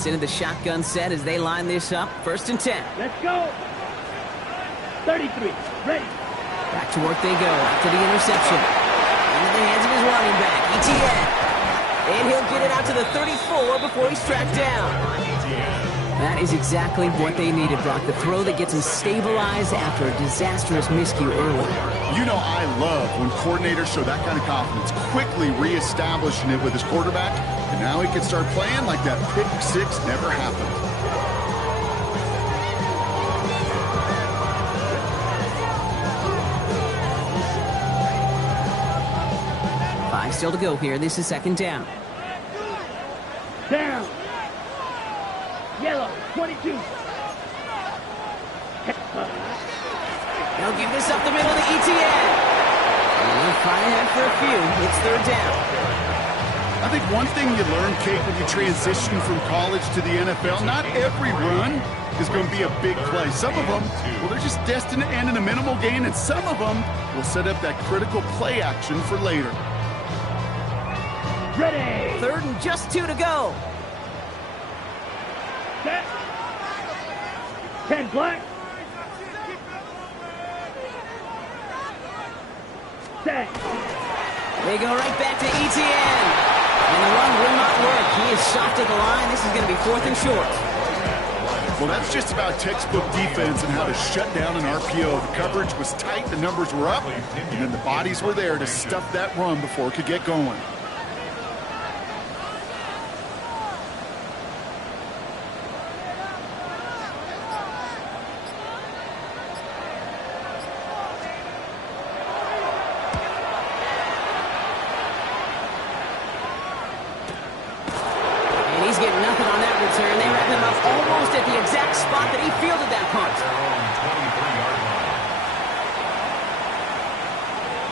offense into the shotgun set as they line this up. 1st and 10. Let's go. 33. Ready. Back to work they go after the interception. Into the hands of his running back, Etienne. And he'll get it out to the 34 before he's tracked down. That is exactly what they needed, Brock. The throw that gets him stabilized after a disastrous miscue early. You know I love when coordinators show that kind of confidence, quickly reestablishing it with his quarterback, and now he can start playing like that pick six never happened. Five still to go here. This is 2nd down. Down. Yellow. 22. They'll give this up the middle to Etienne. And they'll fight ahead for a few. It's 3rd down. I think one thing you learn, Kate, when you transition from college to the NFL, not every run is going to be a big play. Some of them, well, they're just destined to end in a minimal gain, and some of them will set up that critical play action for later. Ready. 3rd and just 2 to go. Set. 10 black. Set. They go right back to Etienne. And the run will not work. He is soft at the line. This is going to be 4th and short. Well, that's just about textbook defense and how to shut down an RPO. The coverage was tight, the numbers were up, and then the bodies were there to stuff that run before it could get going.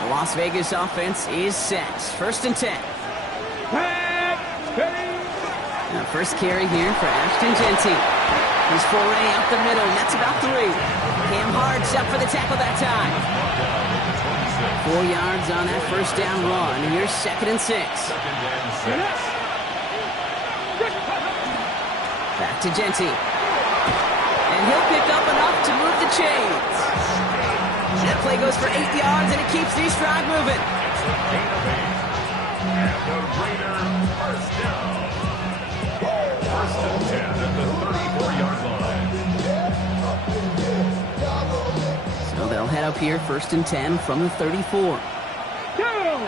Las Vegas offense is set. 1st and 10. Now first carry here for Ashton Jeanty. His foray up the middle, and that's about 3. Cam Hard's up for the tackle that time. 4 yards on that 1st down run, and here's 2nd and 6. Back to Jeanty. And he'll pick up enough to move the chains. That play goes for 8 yards, and it keeps these drive moving. And the Raider 1st down. 1st and 10 at the 34-yard line. So they'll head up here, 1st and 10 from the 34. Down.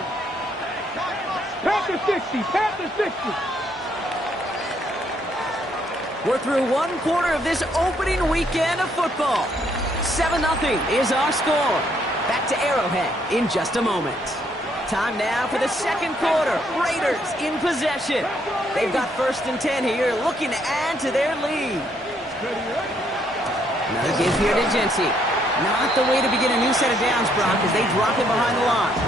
Panther 60. Panther 60. We're through 1 quarter of this opening weekend of football. 7-0 is our score. Back to Arrowhead in just a moment. Time now for the 2nd quarter. Raiders in possession. They've got 1st and 10 here, looking to add to their lead. Another give here to Jeanty. Not the way to begin a new set of downs, Brock, as they drop it behind the line.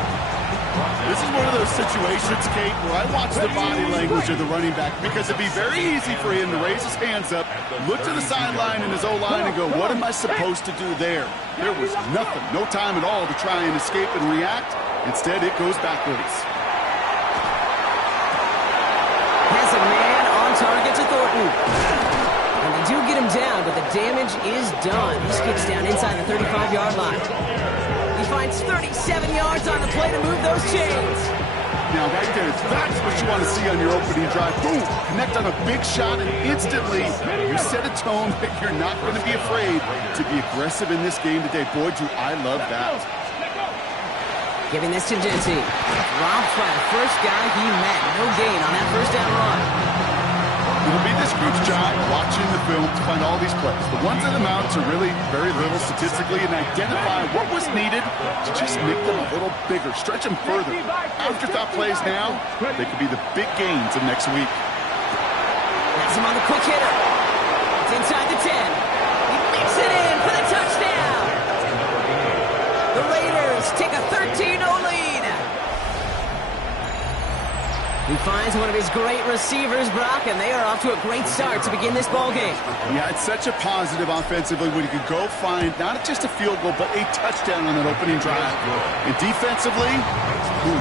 This is one of those situations, Kate, where I watch the body language of the running back because it'd be very easy for him to raise his hands up, look to the sideline in his O-line and go, what am I supposed to do there? There was nothing, no time at all to try and escape and react. Instead, it goes backwards. Has a man on target to Thornton. And they do get him down, but the damage is done. He skips down inside the 35-yard line. He finds 37 yards on the play to move those chains. Now, right there, that's what you want to see on your opening drive. Boom! Connect on a big shot, and instantly you set a tone that you're not going to be afraid to be aggressive in this game today. Boy, do I love that. Giving this to Jeanty. Robbed by the first guy he met. No gain on that 1st down run. It'll be this group's job watching the film to find all these plays. The ones that amount to really very little statistically and identify what was needed to just make them a little bigger, stretch them further. Afterthought plays now, they could be the big gains of next week. Has him on the quick hitter. It's inside the 10. He makes it in for the touchdown. The Raiders take a 13-0 lead. He finds one of his great receivers, Brock, and they are off to a great start to begin this ball game. Yeah, it's such a positive offensively when you can go find not just a field goal, but a touchdown on that opening drive. And defensively,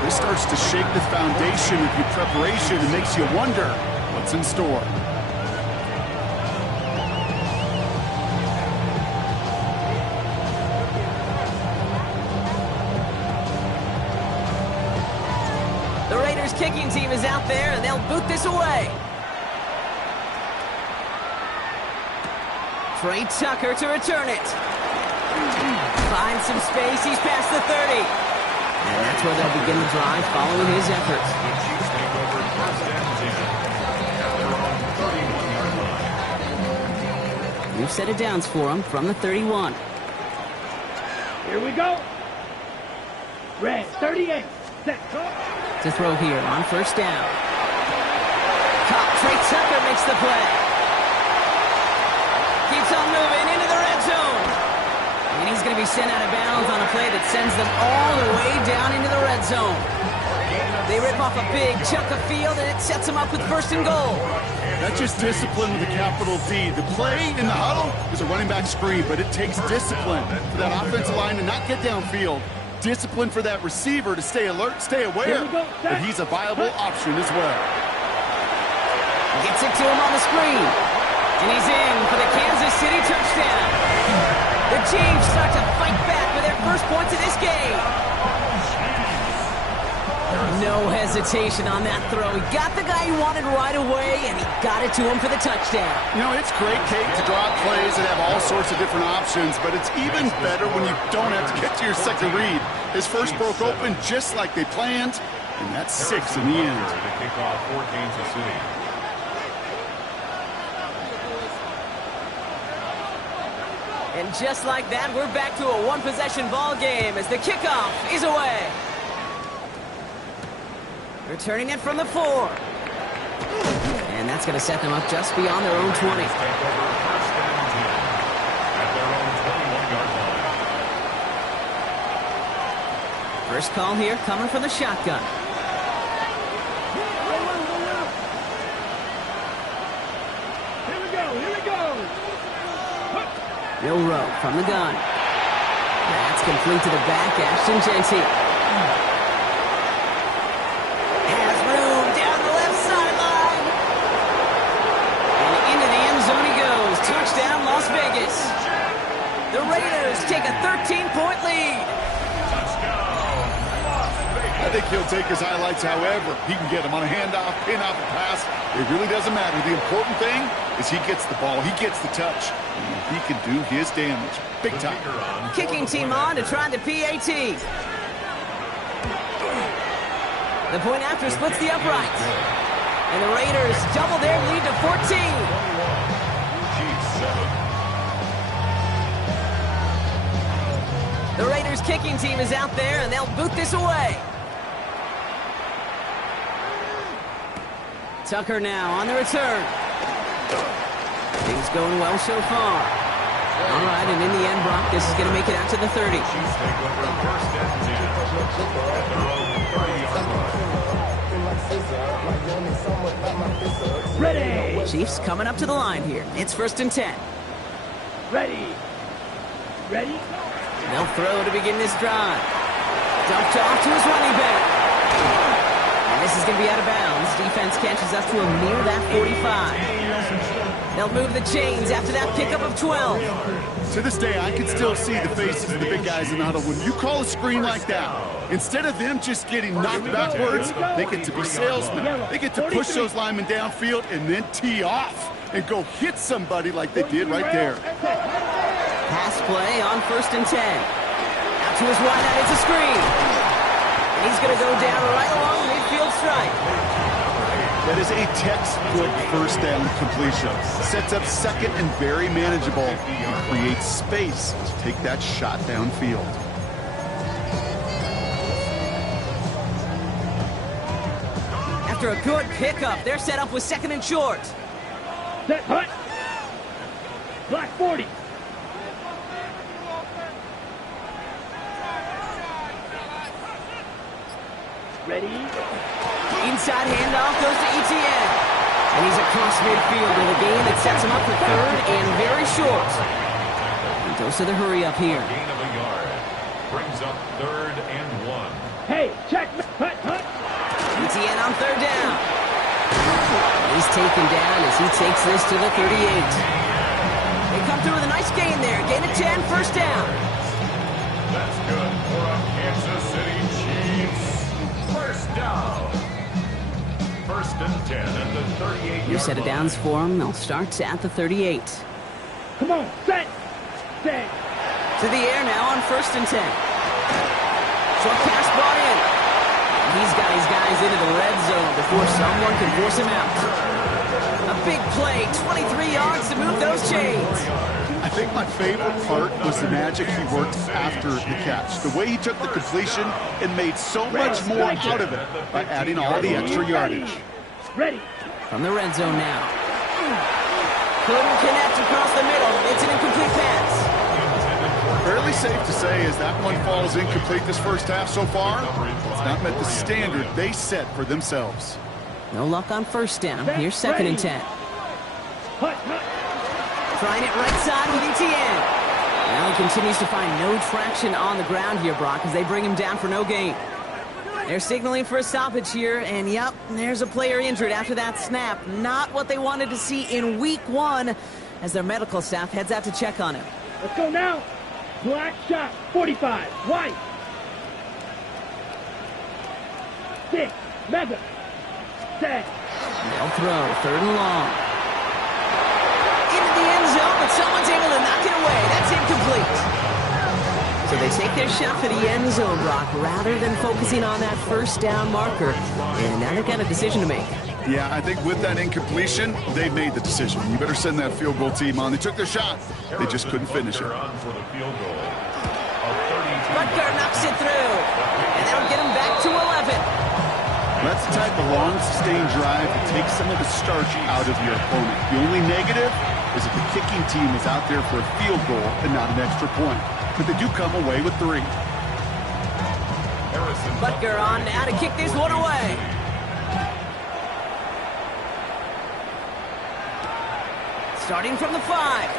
this starts to shake the foundation of your preparation and makes you wonder what's in store. kicking team is out there, and they'll boot this away. Trey Tucker to return it. Finds some space. He's past the 30. And that's where they'll begin the drive following his efforts. The Chiefs take over first and 10 at their own 31-yard line. New set of downs for him from the 31. Here we go. Red, 38. Set. To throw here on first down. Caught. Trey Tucker makes the play. Keeps on moving into the red zone. And he's going to be sent out of bounds on a play that sends them all the way down into the red zone. They rip off a big chunk of field, and it sets them up with first and goal. That's just discipline with a capital D. The play in the huddle is a running back screen, but it takes discipline for that offensive line to not get downfield. Discipline for that receiver to stay alert, stay aware that he's a viable option as well. Gets it to him on the screen. And he's in for the Kansas City touchdown. The Chiefs start to fight back with their first points of this game. No hesitation on that throw. He got the guy he wanted right away, and he got it to him for the touchdown. You know, it's great, Kate, to draw up plays and have all sorts of different options, but it's even better when you don't have to get to your second read. His first broke open just like they planned, and that's 6 in the end. The kickoff for Kansas City. And just like that, we're back to a one-possession ball game as the kickoff is away. Returning it from the 4. And that's going to set them up just beyond their own 20. Take over first and 10 at their own 21-yard line. First call here coming from the shotgun. Here we go. Here we go. Milroe from the gun. That's complete to the back, Ashton Jeanty. Has room down the left sideline. And into the end zone he goes. Touchdown, Las Vegas. The Raiders take a 13-point lead. I think he'll take his highlights however he can get them on a handoff, pin off a pass. It really doesn't matter. The important thing is he gets the ball, he gets the touch, and he can do his damage. Big time. Kicking team on to try the PAT. The point after splits the uprights. And the Raiders double their lead to 14. Chiefs 7. The Raiders kicking team is out there, and they'll boot this away. Tucker now on the return. Things going well so far. All right, and in the end, Brock, this is going to make it out to the 30. Chiefs take over first and 10 at their own 30-yard line. Ready. Chiefs coming up to the line here. It's first and 10. Ready. Ready. They'll throw to begin this drive. Dumped off to his running back. And this is going to be out of bounds. Defense catches up to him near that 45. They'll move the chains after that pickup of 12. To this day, I can still see the faces of the big guys in the huddle. When you call a screen like that, instead of them just getting knocked backwards, they get to be salesmen. They get to push those linemen downfield and then tee off and go hit somebody like they did right there. Pass play on first and 10. Out to his wide out, it's a screen. And he's going to go down right along the midfield stripe. That is a textbook first down completion. Sets up second and very manageable. And creates space to take that shot downfield. After a good pickup, they're set up with second and short. Set. Hut. Black 40. Ready. Inside handoff goes to Etienne. And he's across midfield in a game that sets him up for third and very short. He goes to the hurry up here. Gain of a yard. Brings up third and 1. Hey, check. Hut, hut. Etienne on third down. He's taken down as he takes this to the 38. They come through with a nice gain there. Gain of 10, first down. That's good for a Kansas City Chiefs. First down. first and 10 at the 38-yard New set of downs for them. They'll start at the 38. Come on, set. Set. To the air now on first and 10. Short pass brought in. He's got his guys into the red zone before someone can force him out. A big play, 23 yards to move those chains. I think my favorite part was the magic he worked after the catch. The way he took the completion and made so much more out of it by adding all the extra yardage. Ready. From the red zone now. Couldn't connect across the middle. It's an incomplete pass. Fairly safe to say as that one falls incomplete this first half so far, it's not met the standard they set for themselves. No luck on first down. Here's second and 10. Hut, hut. Trying it right side with ETN. Now he continues to find no traction on the ground here, Brock, as they bring him down for no gain. They're signaling for a stoppage here, and yep, there's a player injured after that snap. Not what they wanted to see in week 1 as their medical staff heads out to check on him. Let's go now. Black shot, 45. White. 6. Mega. Set. They'll throw, third and long. Into the end zone, but someone's able to knock it away. That's incomplete. So they take their shot for the end zone, Brock, rather than focusing on that first down marker. And now they've got a decision to make. Yeah, I think with that incompletion, they made the decision. You better send that field goal team on. They took their shot. They just couldn't finish it. Butker knocks it through. And that'll get him back to 11. That's the type of long, sustained drive that takes some of the starch out of your opponent. The only negative is if the kicking team is out there for a field goal and not an extra point. But they do come away with 3. Butker on now to kick this one away. Starting from the 5.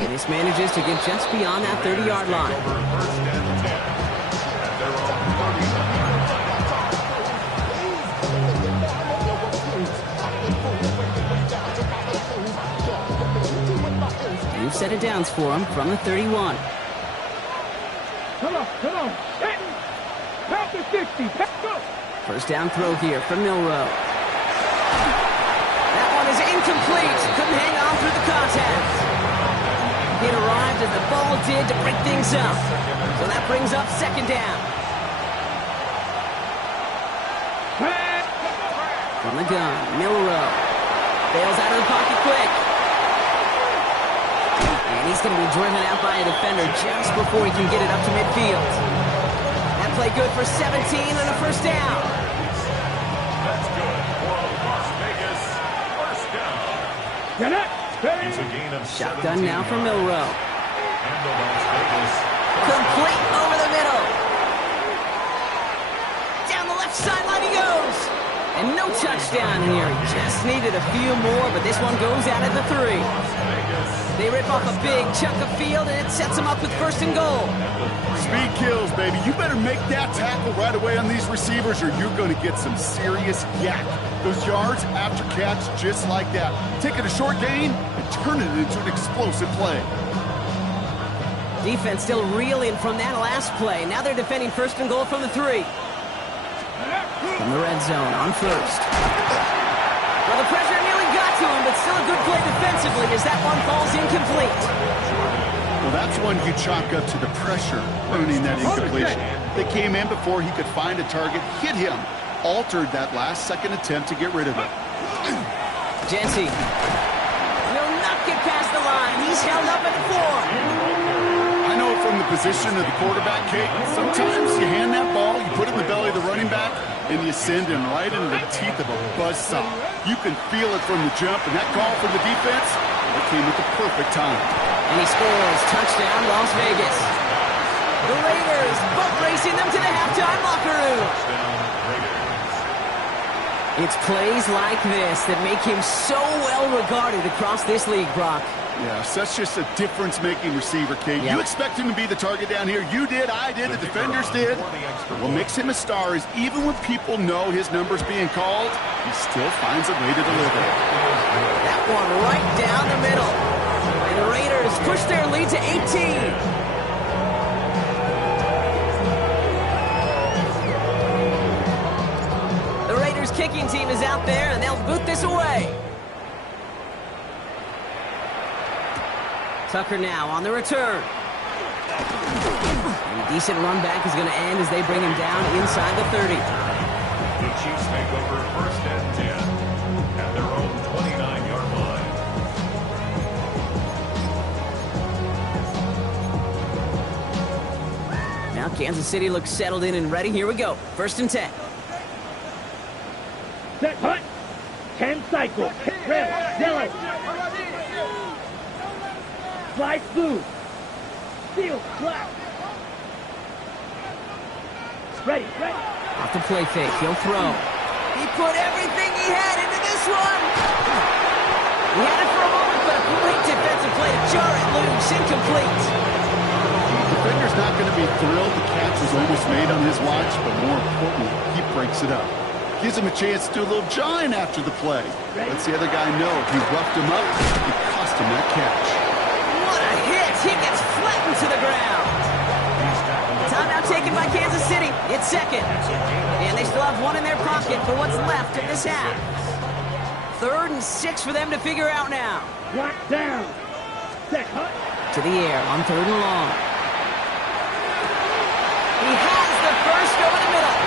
And this manages to get just beyond that 30-yard line. New set of downs for him from the 31. Come on, come on. Past the 60. Go. First down throw here from Milroe. That one is incomplete. Couldn't hang on through the contact. It arrived as the ball did to break things up. So that brings up second down. From the gun, Milroe. Bails out of the pocket quick. And he's going to be driven out by a defender just before he can get it up to midfield. That play good for 17 and a first down. That's good for Las Vegas. First down. Get it. It's a gain of Shotgun 17 now for Milroe. And the Las Vegas. Complete over the middle. Down the left sideline he goes. And no touchdown here. He just needed a few more, but this one goes out at the 3. They rip off a big chunk of field, and it sets them up with first and goal. Speed kills, baby. You better make that tackle right away on these receivers or you're going to get some serious yak. Those yards after catch just like that. Take it a short gain and turn it into an explosive play. Defense still reeling from that last play. Now they're defending first and goal from the 3. From the red zone on first. Well, the pressure nearly got to him, but still a good play defensively as that one falls incomplete. Well, that's one you chalk up to the pressure earning that incompletion. They came in before he could find a target, hit him, altered that last second attempt to get rid of it. Jency will not get past the line. He's held up at the 4. I know from the position of the quarterback, Kate, sometimes you hand that ball, you put it in the belly of the running back, and you send him right into the teeth of a buzzsaw. You can feel it from the jump, and that call from the defense, it came at the perfect time. And he scores. Touchdown, Las Vegas. The Raiders both racing them to the halftime locker room. It's plays like this that make him so well regarded across this league, Brock. Yeah, such just a difference-making receiver, Kate. Yep. You expect him to be the target down here. You did, I did, the defenders did. What makes him a star is even when people know his number's being called, he still finds a way to deliver. That one right down the middle. And the Raiders push their lead to 18. Raiders kicking team is out there, and they'll boot this away. Tucker now on the return. And a decent run back is going to end as they bring him down inside the 30. The Chiefs make over 1st and 10 at their own 29-yard line. Now Kansas City looks settled in and ready. Here we go. 1st and 10. Set, hut. 10 cycle. Red, yellow. Slide blue. Steel, black. Ready. Off the play fake. He'll throw. He put everything he had into this one. He had it for a moment, but a great defensive play to jar it loose. Incomplete. The defender's not going to be thrilled the catch was almost made on his watch, but more importantly, he breaks it up. Gives him a chance to do a little jawing after the play. Lets the other guy know if he roughed him up, it cost him that catch. What a hit! He gets flattened to the ground. Timeout taken by Kansas City. It's 2nd. And they still have one in their pocket for what's left of this half. 3rd and 6 for them to figure out now. Lock down. Set, hut. To the air on 3rd and long. He has the first over the middle.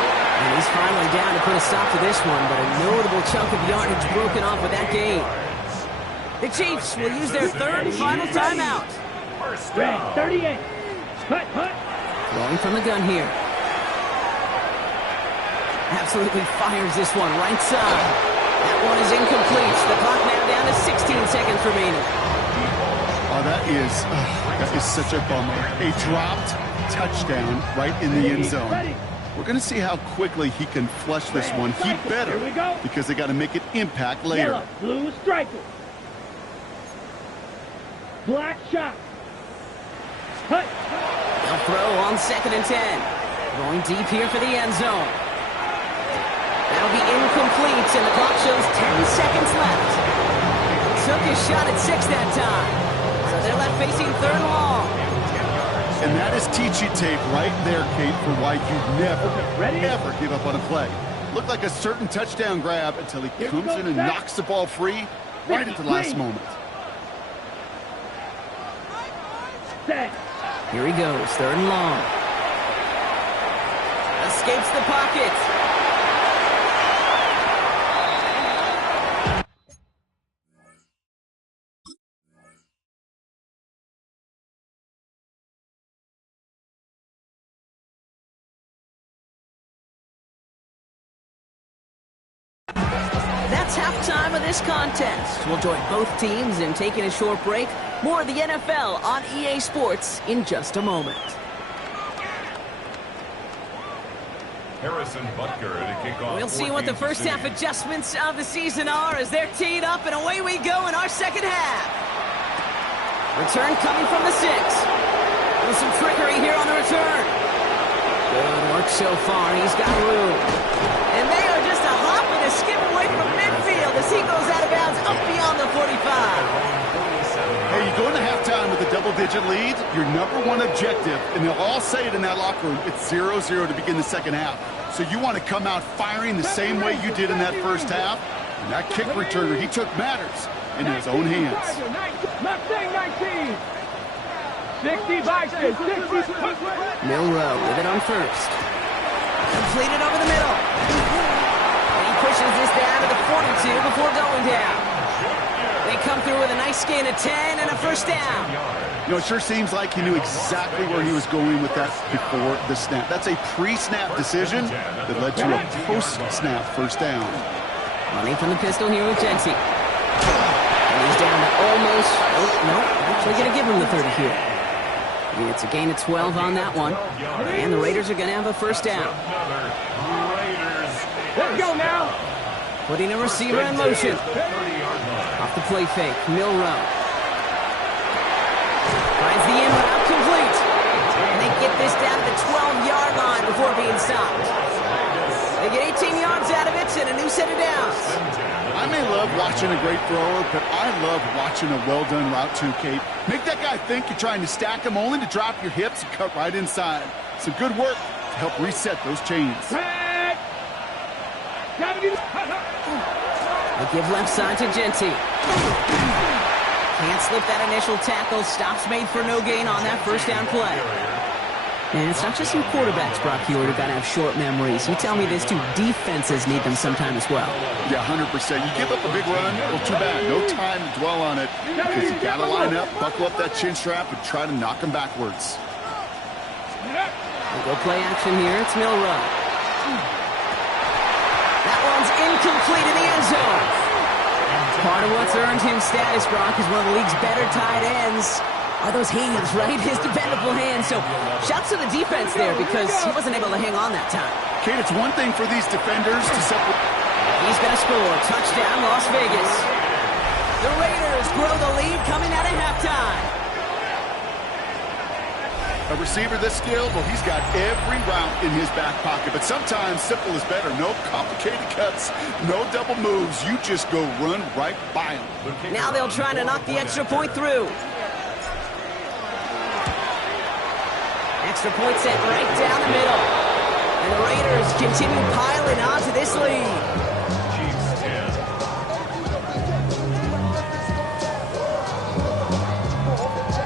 And he's finally down to put a stop to this one, but a notable chunk of yardage broken off with that gain. The Chiefs will use their 3rd and final timeout. Red, 38. Hut. Throwing from the gun here. Absolutely fires this one right side. That one is incomplete. The clock now down to 16 seconds remaining. Oh, that is such a bummer. A dropped touchdown right in the end zone. We're going to see how quickly he can flush this one. He better, because they got to make an impact later. Yellow, blue striker. Black shot. Hut. They'll throw on 2nd and 10. Going deep here for the end zone. That'll be incomplete, and the clock shows 10 seconds left. Took his shot at 6 that time. So they're left facing 3rd and long. And that is teaching tape right there, Kate, for why you never, ever give up on a play. Looked like a certain touchdown grab until he comes in and knocks the ball free right at the last moment. Here he goes, 3rd and long. Escapes the pocket. That's halftime of this contest. We'll join both teams in taking a short break. More of the NFL on EA Sports in just a moment. Harrison Butker to kick off. We'll see what the first half adjustments of the season are as they're teed up, and away we go in our second half. Return coming from the 6. With some trickery here on the return. Good work so far. He's got room. And they are just a hop and a skip away from midfield as he goes out of bounds up beyond the 45. Hey, you go into halftime with a double-digit lead, your #1 objective, and they'll all say it in that locker room, it's 0-0 to begin the second half. So you want to come out firing the same way you did in that first half. And that kick returner, he took matters into his own hands. Mustang 19. 60 Bison. 60. Milrow with it on 1st. Completed over the middle. And he pushes this down to the 42 before going down. They come through with a nice gain of 10 and a first down. You know, it sure seems like he knew exactly where he was going with that before the snap. That's a pre-snap decision that led to a post-snap first down. Running from the pistol here with Jency. And he's down to almost, actually going to give him the 30 here. It's a gain of 12 on that one. And the Raiders are going to have a first down. Let's go now. Putting a receiver in motion. Off the play fake, Milrow. Finds the in route complete. And they get this down to the 12-yard line before being stopped. They get 18 yards out of it and a new set of downs. I may love watching a great thrower, but I love watching a well-done route too, Kate. Make that guy think you're trying to stack him only to drop your hips and cut right inside. Some good work to help reset those chains. Tag! 70 They give left side to Genty. Can't slip that initial tackle. Stops made for no gain on that first down play. And it's not just some quarterbacks, Brock Huard, who got to have short memories. You tell me this too, defenses need them sometime as well. Yeah, 100%. You give up a big run, well, too bad. No time to dwell on it because you got to line up, buckle up that chin strap, and try to knock them backwards. We'll go play action here. It's Milroe. That one's incomplete in the end zone. Part of what's earned him status, Brock, is one of the league's better tight ends. Are those hands, right? His dependable hands. So, shouts to the defense there because he wasn't able to hang on that time. Kate, it's one thing for these defenders to separate. He's going to score. Touchdown, Las Vegas. The Raiders grow the lead coming out of halftime. A receiver this skilled, well, he's got every route in his back pocket. But sometimes simple is better. No complicated cuts, no double moves. You just go run right by him. Now they'll try to knock the extra point through. Extra point set right down the middle. And the Raiders continue piling on to this lead.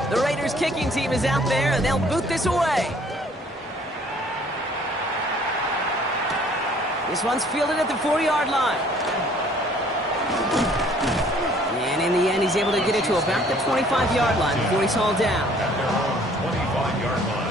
The Raiders kicking team is out there, and they'll boot this away. This one's fielded at the 4-yard line. And in the end, he's able to get it to about the 25-yard line before he's hauled down. At their own 25-yard line.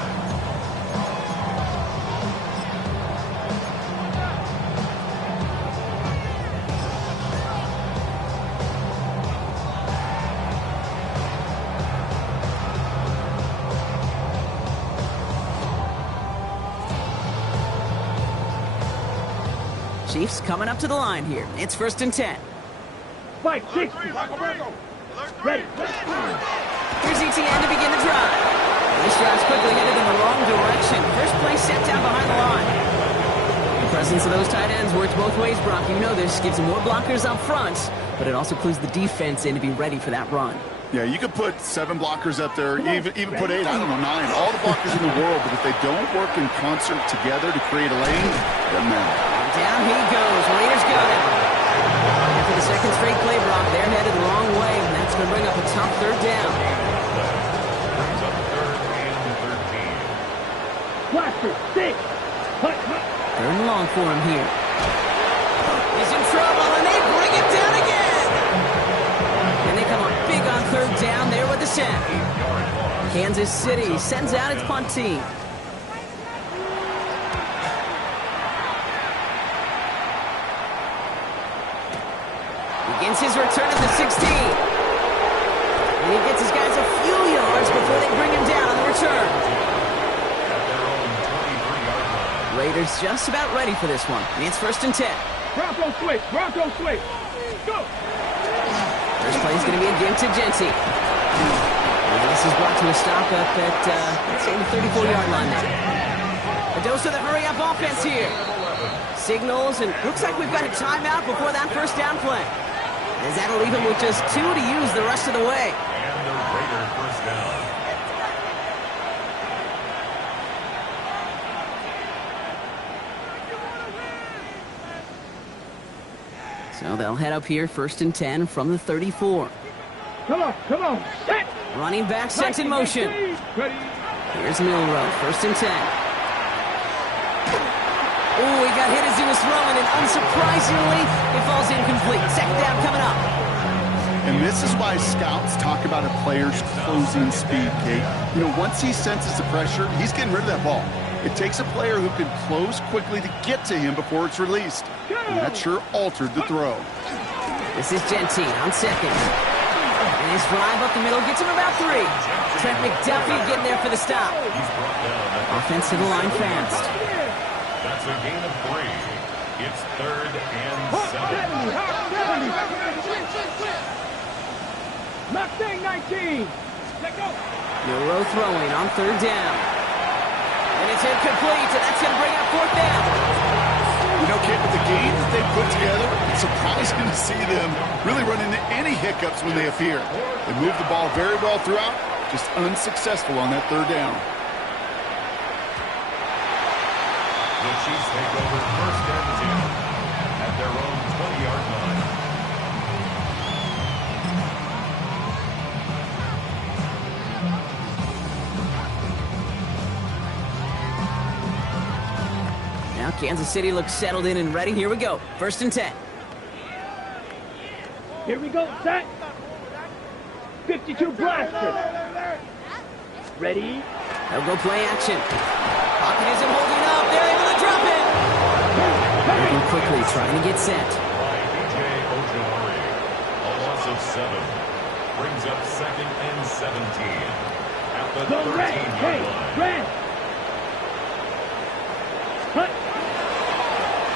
Chiefs coming up to the line here. It's 1st and 10. Fight, 60. Ready. Here's ETN to begin the drive. This drive's quickly headed in the wrong direction. First play set down behind the line. The presence of those tight ends works both ways, Brock. You know this. Gives them more blockers up front, but it also clues the defense in to be ready for that run. Yeah, you could put 7 blockers up there, even put 8, I don't know, 9. All the blockers in the world, but if they don't work in concert together to create a lane, it doesn't matter. Down he goes. Raiders got it. After the second straight play, Brock, they're headed the wrong way, and that's going to bring up a tough 3rd down. Brings up 3rd and 13. Blaster, 6. 3rd and long for him here. He's in trouble, and they bring it down again. And they come up big on 3rd down there with the sack. Kansas City sends out its punt team. Begins his return at the 16. And he gets his guys a few yards before they bring him down on the return. At their own 23-yard line. Raiders just about ready for this one. And it's 1st and 10. Bronco switch. Bronco switch. Go. First play is going to be a give to Genty. And this is brought to a stop up at, let's say, the 34-yard line now. A dose of the hurry-up offense here. Signals, and looks like we've got a timeout before that first down play. As that'll leave him with just 2 to use the rest of the way. And the Raider first down. So they'll head up here, 1st and 10 from the 34. Come on. Set. Running back sent in motion. Ready. Here's Milroe, 1st and 10. Oh, he got hit as he was throwing, and unsurprisingly, it falls incomplete. 2nd down coming up. And this is why scouts talk about a player's closing speed, Kate. You know, once he senses the pressure, he's getting rid of that ball. It takes a player who can close quickly to get to him before it's released. And that sure altered the throw. This is Genty on 2nd. And his drive up the middle gets him about 3. Trent McDuffie getting there for the stop. He's brought down. Offense to the line fast. That's a gain of 3. It's 3rd and 7. Mustang 19. Let go. Milroe throwing on 3rd down. And it's incomplete, and that's going to bring up 4th down. You know, Kate, with the game that they put together, it's surprising to see them really run into any hiccups when they appear. They move the ball very well throughout, just unsuccessful on that 3rd down. The Chiefs take over 1st and 10 at at their own 20-yard line. Now Kansas City looks settled in and ready. Here we go. 1st and 10. Here we go, set. 52 blaster. Ready? They'll go play action. Pocket isn't holding up. They're able to drop it. Moving quickly, trying to get set. By B.J. Ojulari. A loss of 7. Brings up 2nd and 17. At the Go red. 13-yard Hey, line. red. Cut.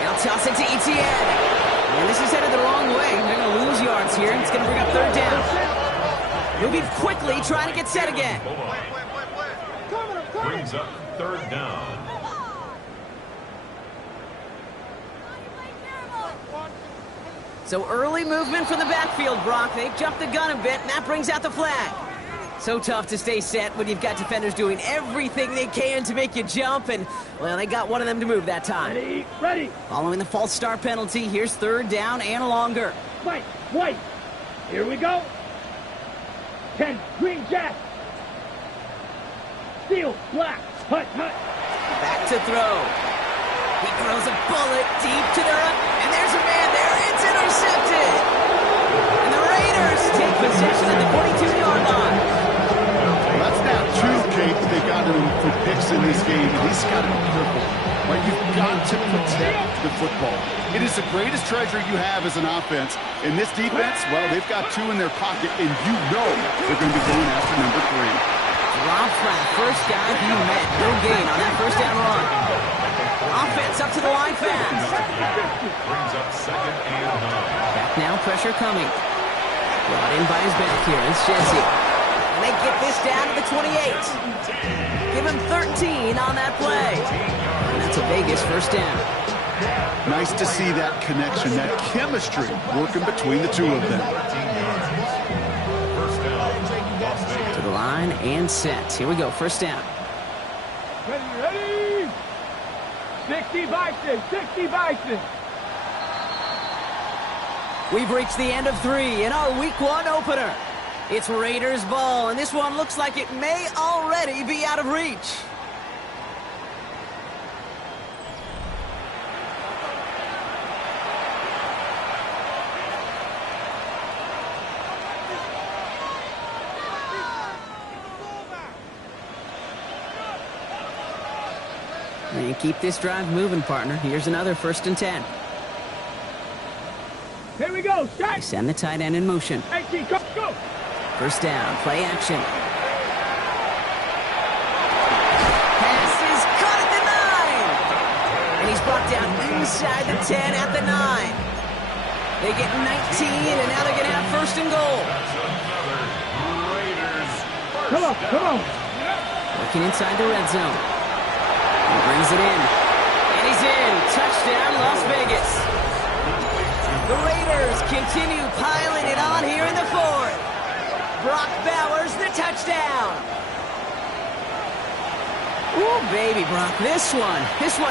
They'll toss it to Etienne. And this is headed the wrong way. They're going to lose yards here. It's going to bring up 3rd down. Moving quickly, trying to get set again. Brings up 3rd down. So early movement from the backfield, Brock. They jumped the gun a bit, and that brings out the flag. So tough to stay set when you've got defenders doing everything they can to make you jump, and, well, they got one of them to move that time. Ready, ready. Following the false start penalty, here's 3rd down and longer. White, white. Here we go. 10, green jack. Steel, black. Hut, hut. Back to throw. He throws a bullet deep to the right, and there's a man there. It's intercepted. And the Raiders take possession at the 42-yard line. That's now 2, Kate. They got him for picks in this game, and he's got to be careful. Right? You've got to protect the football. It is the greatest treasure you have as an offense. In this defense, well, they've got 2 in their pocket, and you know they're going to be going after number 3. Rob Pratt, first guy he met. No gain on that 1st down run. Offense up to the line fast. Brings up 2nd and 9. Back now, pressure coming. Brought in by his back here. It's Jesse. And they get this down to the 28. Give him 13 on that play. And that's a Vegas 1st down. Nice to see that connection, that chemistry working between the 2 of them. 14 yards. First down, Las Vegas. To the line and set. Here we go, 1st down. Ready, ready. 60 Bison, 60 Bison. We've reached the end of 3 in our Week 1 opener. It's Raiders ball, and this one looks like it may already be out of reach. And keep this drive moving, partner. Here's another 1st and 10. Here we go, They set. send the tight end in motion. 18, go, go. 1st down, play action. Pass is caught at the 9. And he's brought down inside the 10 at the 9. They get 19, and now they're going to have 1st and goal. That's another Raiders first Come on, down. come on. Working inside the red zone. He brings it in. And he's in. Touchdown, Las Vegas. The Raiders continue piling it on here in the 4th. Brock Bowers, the touchdown. Ooh, baby, Brock, this one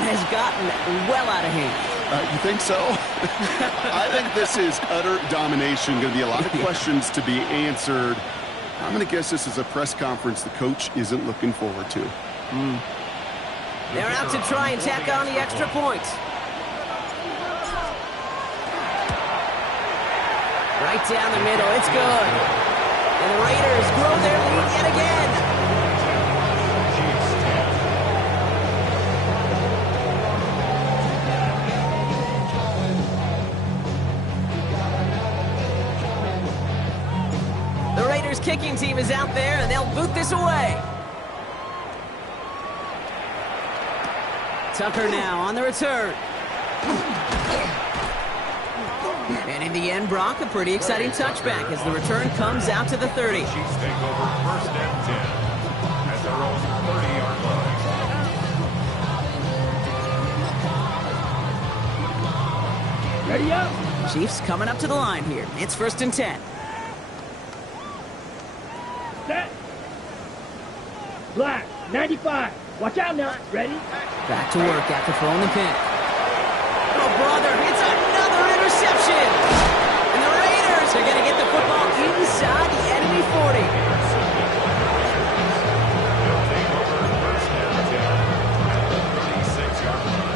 has gotten well out of hand. You think so? I think this is utter domination. Going to be a lot of questions to be answered. I'm going to guess this is a press conference the coach isn't looking forward to. They're out to try and tack on the extra point. Right down the middle, it's good. And the Raiders grow their lead yet again. The Raiders kicking team is out there, and they'll boot this away. Tucker now on the return. And in the end, Brock, a pretty exciting touchback as the return comes out to the 30. Chiefs take over 1st and 10 at their own 30-yard line. Ready up. Chiefs coming up to the line here. It's 1st and 10. Set. Black, 95. Watch out now. Ready? Back to work after throwing the pick. Oh, brother, it's another interception. And the Raiders are going to get the football inside the enemy 40. They'll take over first and 10 at the 36-yard line.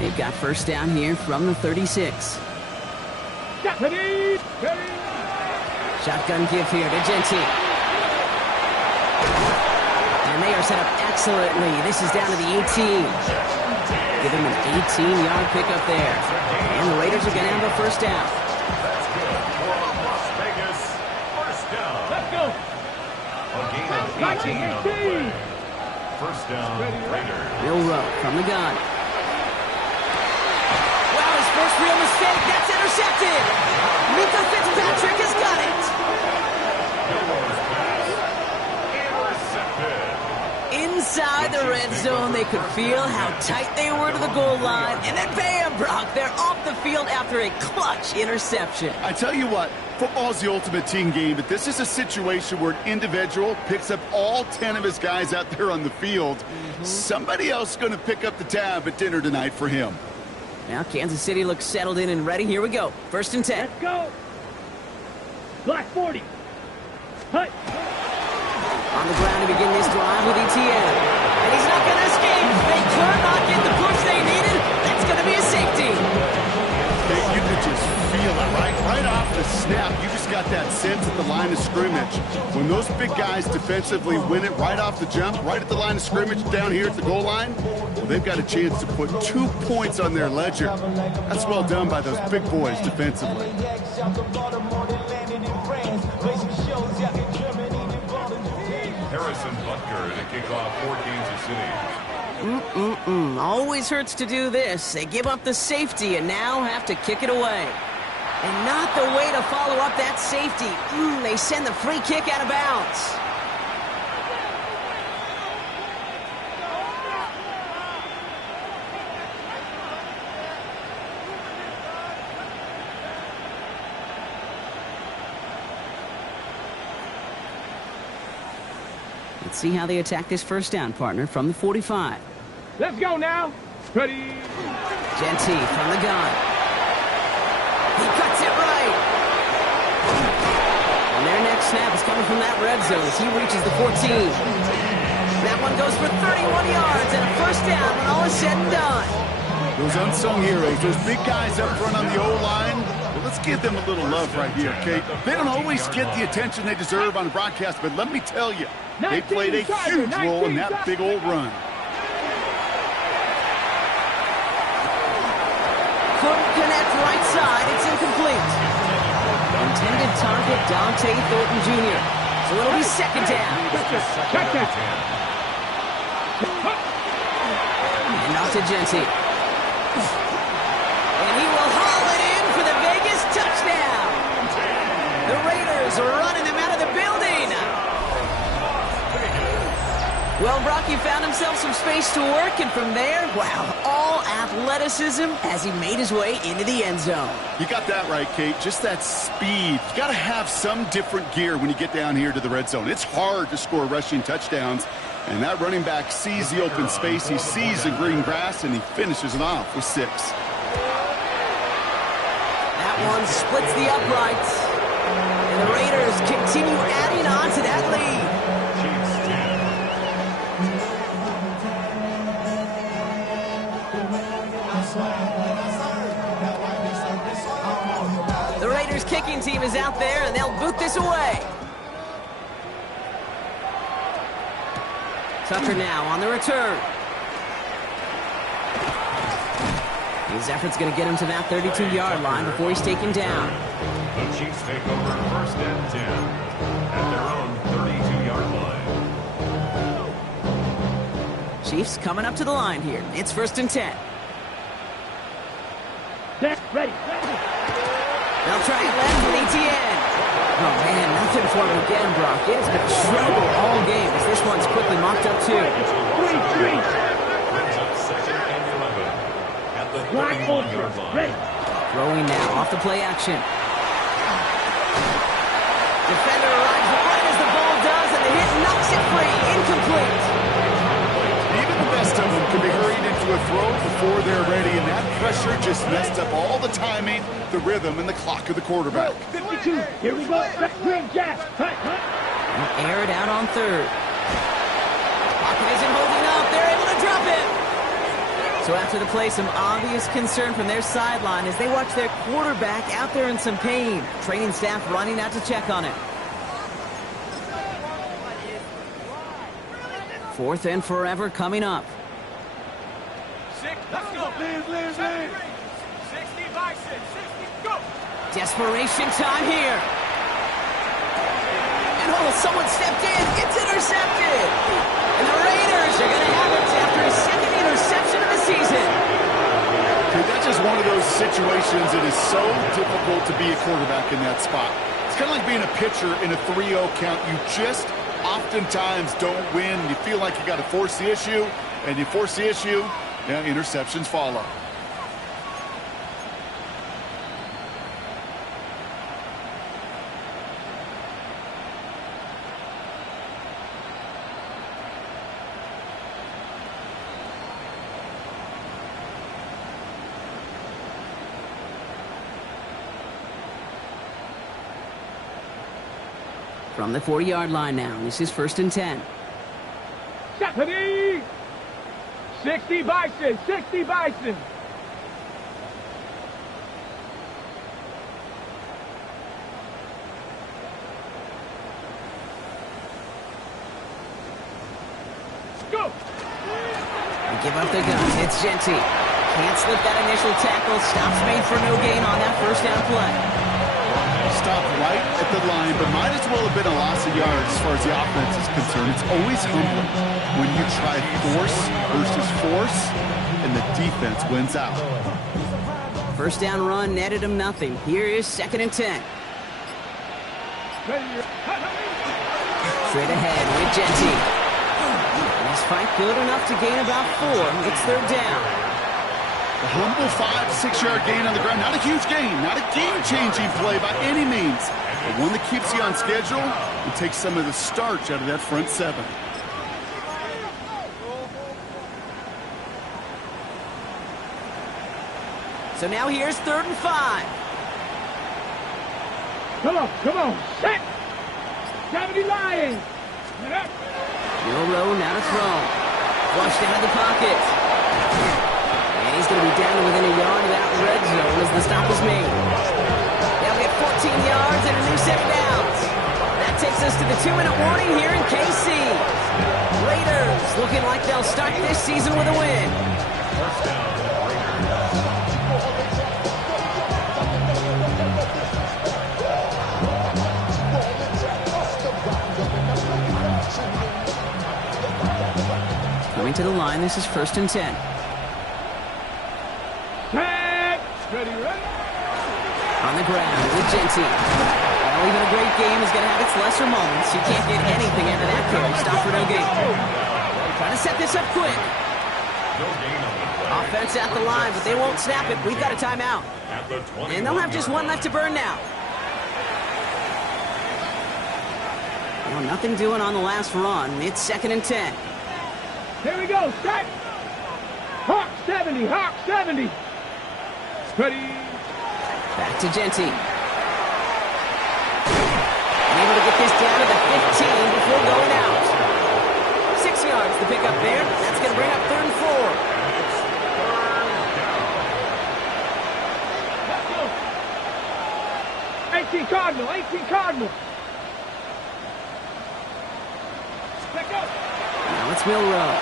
They've got first down here from the 36. Ready. Shotgun give here to Genty. And they are set up excellently. This is down to the 18. Give him an 18-yard pickup there. And the Raiders are going to have a first down. That's good for Las Vegas. First down. Let's go. A gain of 18 on the play. First down, Raiders. Will Rowe from the gun. Wow, his first real mistake. That's intercepted. Minka Fitzpatrick has got it. Miller's pass. Intercepted. Inside the red zone, they could feel how tight they were to the goal line. And then bam, Brock, they're off the field after a clutch interception. I tell you what, football's the ultimate team game, but this is a situation where an individual picks up all 10 of his guys out there on the field. Somebody else is going to pick up the tab at dinner tonight for him. Now Kansas City looks settled in and ready. Here we go. First and 10. Let's go. Black 40. Hut. On the ground to begin this drive with Etienne. And he's not going to escape. They could not get the push they needed. That's going to be a safety. You could just feel it, right? Right off the snap, you just got that sense at the line of scrimmage. When those big guys defensively win it right off the jump, right at the line of scrimmage down here at the goal line, well, they've got a chance to put 2 points on their ledger. That's well done by those big boys defensively. Harrison Butker to kick off for Kansas City. Always hurts to do this. They give up the safety and now have to kick it away. And not the way to follow up that safety. They send the free kick out of bounds. Let's see how they attack this first down, partner, from the 45. Let's go now. Ready. Genty from the gun. He cuts it right. And their next snap is coming from that red zone as he reaches the 14. That one goes for 31 yards and a first down when all is said and done. Those unsung heroes, those big guys up front on the O-line, well, let's give them a little love right here, okay? They don't always get the attention they deserve on the broadcast, but let me tell you, they played a huge role in that big old run. Couldn't connect right side. It's incomplete. Intended target, Dante Thornton Jr. So it'll be second down. And off to Genty. And he will haul it in for the Vegas touchdown. The Raiders are running them out of the building. Well, Brocky found himself some space to work, and from there, wow, all athleticism as he made his way into the end zone. You got that right, Kate. Just that speed. You got to have some different gear when you get down here to the red zone. It's hard to score rushing touchdowns, and that running back sees the open space, he sees the green grass, and he finishes it off with 6. That one splits the uprights, and the Raiders continue adding on to that lead. The Raiders kicking team is out there, and they'll boot this away. Tucker now on the return. His effort's going to get him to that 32-yard line before he's taken down. The Chiefs take over first and 10 at their own 32-yard line. Chiefs coming up to the line here. It's first and 10. Ready. They'll try it left with Etienne. Oh, man, nothing for him again, Brock. It has been trouble all game as this one's quickly mocked up, too. Brings up second and 11 at the 31-yard line. Ready. Throwing now off the play action. Defender arrives right as the ball does, and the hit knocks it free. Incomplete. to a throw before they're ready, and that pressure just messed up all the timing, the rhythm, and the clock of the quarterback. 52. Here we go. Green Jack. Air it out on third. Pocket isn't holding up. They're able to drop it. So after the play, some obvious concern from their sideline as they watch their quarterback out there in some pain. Training staff running out to check on it. 4th and forever coming up. Let's go. Lead. 60 by 6. 60, go. Desperation time here. And someone stepped in. It's intercepted. And the Raiders are going to have it after his second interception of the season. Dude, that's just one of those situations that is so difficult to be a quarterback in that spot. It's kind of like being a pitcher in a 3-0 count. You just oftentimes don't win. You feel like you got to force the issue, and you force the issue, interceptions follow. From the 40-yard line now, this is 1st and 10. 60 Bison. 60 Bison. Go. They give up the gun. It's Genty. Can't slip that initial tackle. Stops made for no gain on that first down play. Stopped right at the line, but might as well have been a loss of yards as far as the offense is concerned. It's always humbling when you try force versus force, and the defense wins out. First down run netted him nothing. Here is 2nd and 10. Straight ahead with Genty. This fight good enough to gain about 4. It's 3rd down. A humble 5 to 6 yard gain on the ground. Not a huge gain, not a game-changing play by any means, but one that keeps you on schedule and takes some of the starch out of that front 7. So now here's 3rd and 5. Come on. Set. 70 Lions. Milroe now to throw. Flushed out of the pocket. He's going to be down to within a yard of that red zone as the stop is made. They'll get 14 yards and a new set of downs. That takes us to the 2-minute warning here in KC. Raiders looking like they'll start this season with a win. First down, Raiders. Coming to the line, this is 1st and 10. Ready. On the ground with Genty. Well, even a great game is going to have its lesser moments. You can't get anything out of that carry. Stop for no gain. Trying to set this up quick. Offense at the line, but they won't snap it. We've got a timeout. And they'll have just one left to burn now. Well, nothing doing on the last run. It's 2nd and 10. Here we go. Set. Hawk 70. Hawk 70. Ready. Back to Genty. Able to get this down to the 15 before going out. 6 yards to pick up there. That's going to bring up 3rd and 4. 18 Cardinal. Let go. Now it's Milroe.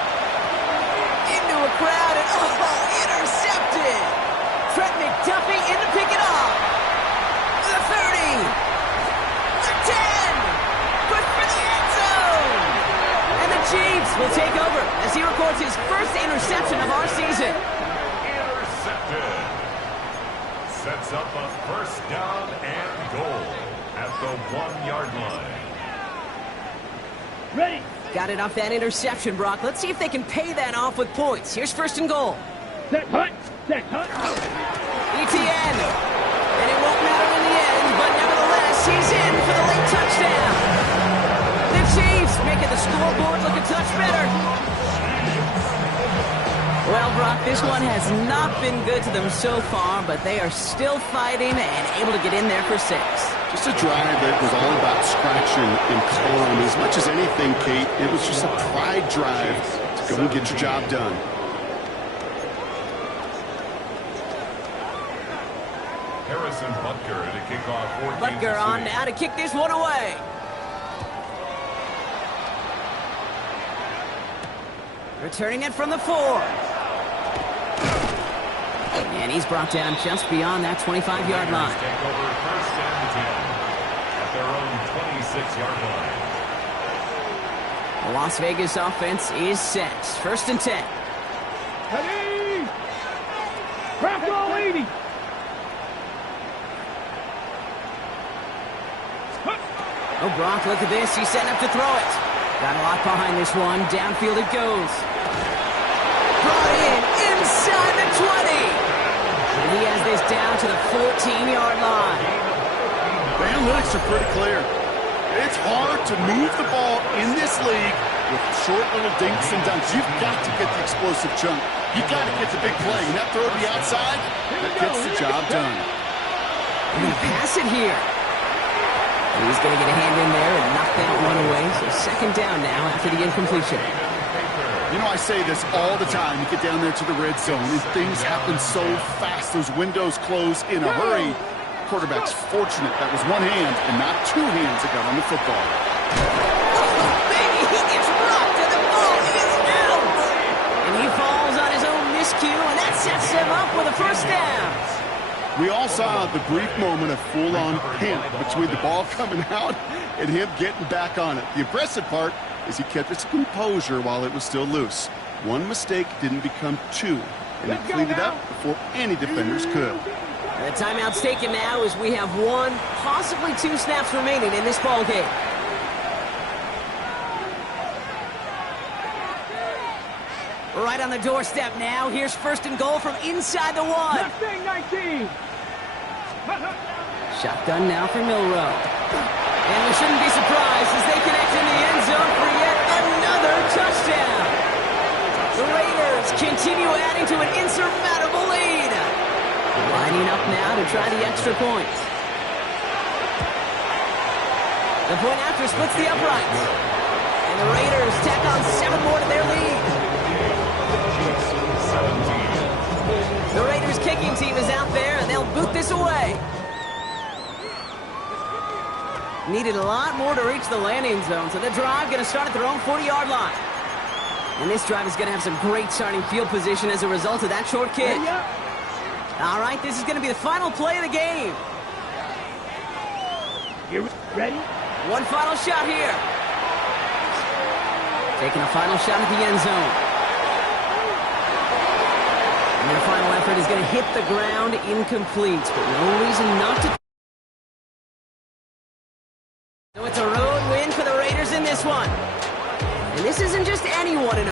Into a crowd and intercepted. Trent McDuffie in to pick it off. The 30. The 10. Good for the end zone. And the Chiefs will take over as he records his first interception of our season. Intercepted. Sets up a first down and goal at the 1-yard line. Ready. Got it off that interception, Brock. Let's see if they can pay that off with points. Here's 1st and goal. Set. Hunt. ETN. And it won't matter in the end, but nevertheless, he's in for the late touchdown. The Chiefs making the scoreboard look a touch better. Well, Brock, this one has not been good to them so far, but they are still fighting and able to get in there for 6. Just a drive that was all about scratching and clawing. As much as anything, Kate, it was just a pride drive to go and get your job done. Harrison Butker to kick off 14. Butker on now to kick this one away. Returning it from the 4. And he's brought down just beyond that 25-yard line. Take over first and 10 at their own 26-yard line. The Las Vegas offense is set. First and 10. Ready! Crack all 80! Oh, Brock, look at this. He's setting up to throw it. Got a lot behind this one. Downfield it goes. Brought in inside the 20. And he has this down to the 14-yard line. The analytics are pretty clear. It's hard to move the ball in this league with short little dinks and dunks. You've got to get the explosive chunk. You've got to get the big play. And that throw to the outside, that gets the job done. And he pass it here. He's going to get a hand in there and knock that one away. So second down now after the incompletion. You know, I say this all the time. You get down there to the red zone, and things happen so fast. Those windows close in a hurry. Quarterback's fortunate that was one hand and not two hands that got on the football. Oh, baby, he gets rocked and the ball is out. And he falls on his own miscue, and that sets him up with a first down. We all saw the brief moment of full-on panic between the ball coming out and him getting back on it. The impressive part is he kept his composure while it was still loose. One mistake didn't become two, and he cleaned it up before any defenders could. The timeout's taken now as we have 1, possibly 2 snaps remaining in this ball game. Right on the doorstep now. Here's first and goal from inside the 1. Mustang 19! Shotgun now for Milroe. And we shouldn't be surprised as they connect in the end zone for yet another touchdown. The Raiders continue adding to an insurmountable lead. Lining up now to try the extra point. The point after splits the uprights. And the Raiders tack on 7 more to their lead. The Raiders kicking team is out there, and they'll boot this away. Needed a lot more to reach the landing zone, so the drive going to start at their own 40-yard line. And this drive is going to have some great starting field position as a result of that short kick. All right, this is going to be the final play of the game. You ready? One final shot here. Taking a final shot at the end zone. And their final effort is going to hit the ground incomplete, but no reason not to. So it's a road win for the Raiders in this one. And this isn't just anyone in